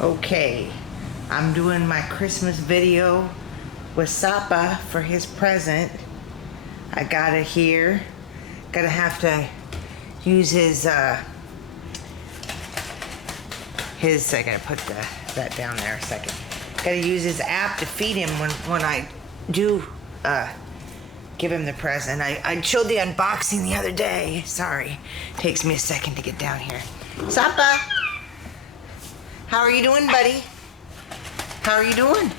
Okay, I'm doing my Christmas video with Sapa for his present. I got it here. Gonna have to use his, I gotta put that down there a second. Gotta use his app to feed him when I do give him the present. I showed the unboxing the other day. Sorry, takes me a second to get down here. Sapa, how are you doing, buddy? How are you doing?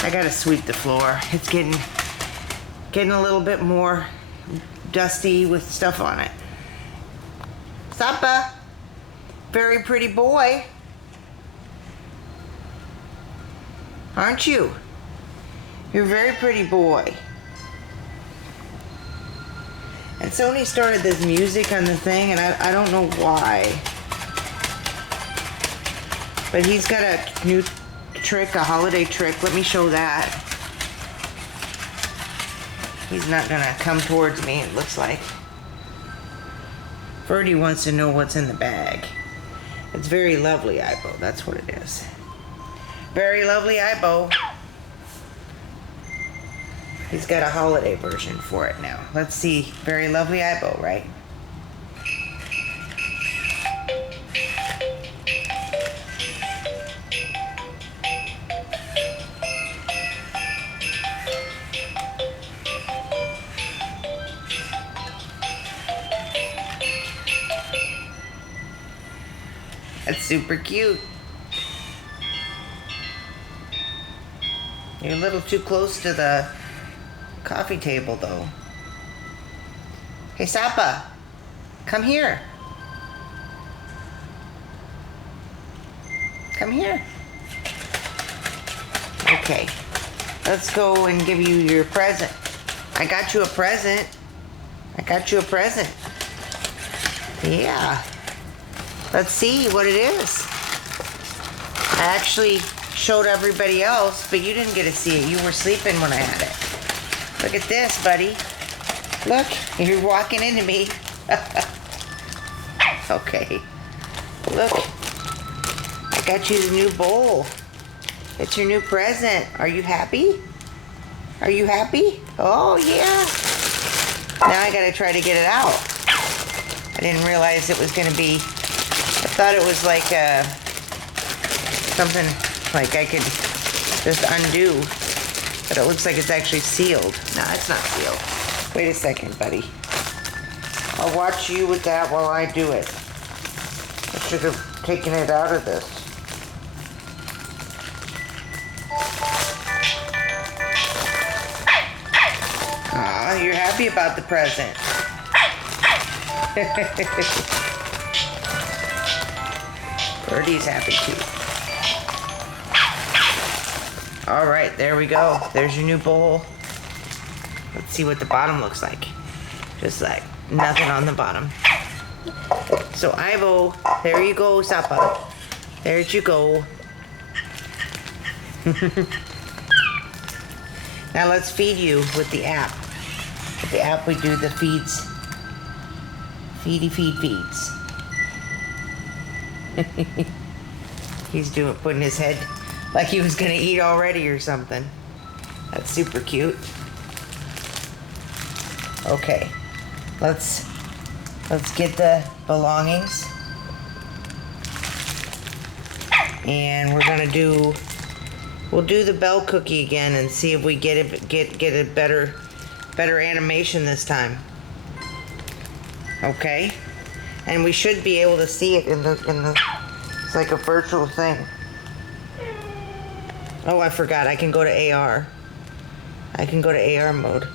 I gotta sweep the floor. It's getting a little bit more dusty with stuff on it. Sapa, very pretty boy. Aren't you? You're a very pretty boy. And Sony started this music on the thing, and I don't know why. But he's got a new trick, a holiday trick. Let me show that. He's not gonna come towards me, it looks like. Ferdi wants to know what's in the bag. It's very lovely, Aibo. That's what it is. Very lovely, Aibo. He's got a holiday version for it now. Let's see. Very lovely Aibo, right? That's super cute. You're a little too close to the coffee table, though. Hey, Sapa, come here. Come here. Okay, let's go and give you your present. I got you a present. I got you a present. Yeah. Let's see what it is. I actually showed everybody else, but you didn't get to see it. You were sleeping when I had it. Look at this, buddy. Look, you're walking into me. Okay. Look, I got you the new bowl. It's your new present. Are you happy? Are you happy? Oh, yeah. Now I gotta try to get it out. I didn't realize it was gonna be, I thought it was like something like I could just undo, but it looks like it's actually sealed. No, it's not sealed. Wait a second, buddy. I'll watch you with that while I do it. I should have taken it out of this. Ah, you're happy about the present. Ferdi's happy too. All right, there we go. There's your new bowl. Let's see what the bottom looks like. Just like nothing on the bottom. So Aibo, there you go, Sapa. There you go. Now let's feed you with the app. With the app we do the feeds. Feeds. He's putting his head like he was gonna eat already or something. That's super cute. Okay, let's get the belongings, and we'll do the bell cookie again and see if we get a better animation this time. Okay, and we should be able to see it in the it's like a virtual thing. Oh, I forgot. I can go to AR. I can go to AR mode.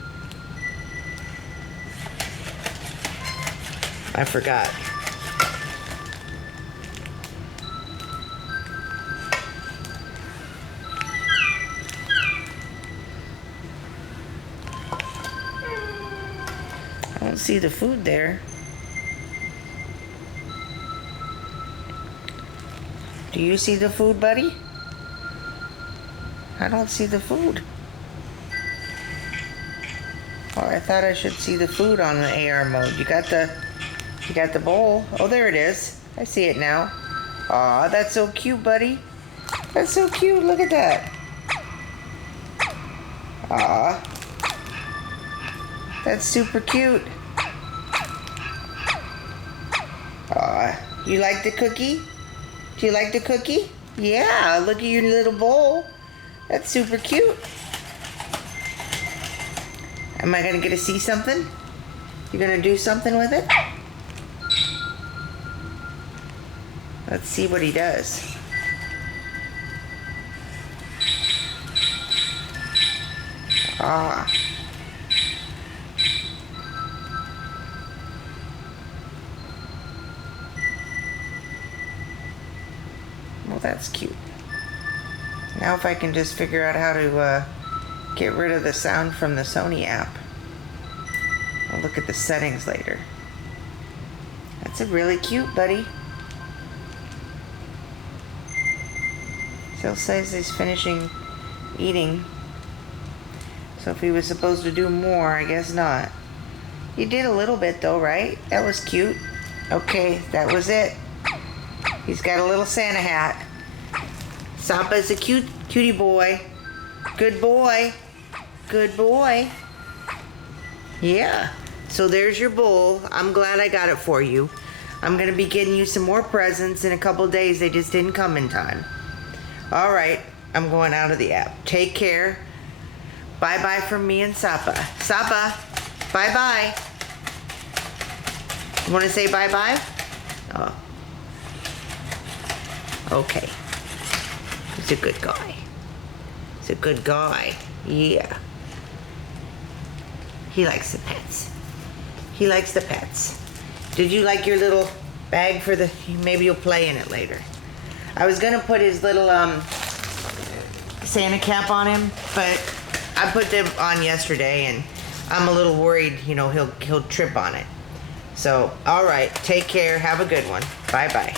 I forgot. I don't see the food there. Do you see the food, buddy? I don't see the food. Oh, I thought I should see the food on the AR mode. You got the bowl. Oh, there it is. I see it now. Aw, that's so cute, buddy. That's so cute. Look at that. Aw. That's super cute. Aw. You like the cookie? Do you like the cookie? Yeah, look at your little bowl. That's super cute. Am I gonna get to see something? You gonna do something with it? Let's see what he does. Ah. Well, that's cute. Now if I can just figure out how to get rid of the sound from the Sony app. I'll look at the settings later. That's a really cute buddy. Still says he's finishing eating. So if he was supposed to do more, I guess not. He did a little bit though, right? That was cute. Okay, that was it. He's got a little Santa hat. Sapa's a cutie boy. Good boy. Good boy. Yeah. So there's your bowl. I'm glad I got it for you. I'm going to be getting you some more presents in a couple days. They just didn't come in time. All right. I'm going out of the app. Take care. Bye-bye from me and Sapa. Sapa, bye-bye. You want to say bye-bye? Oh. Okay. He's a good guy. He's a good guy. Yeah. He likes the pets. He likes the pets. Did you like your little bag for the... Maybe you'll play in it later. I was going to put his little Santa cap on him, but I put them on yesterday, and I'm a little worried, you know, he'll trip on it. So, all right. Take care. Have a good one. Bye-bye.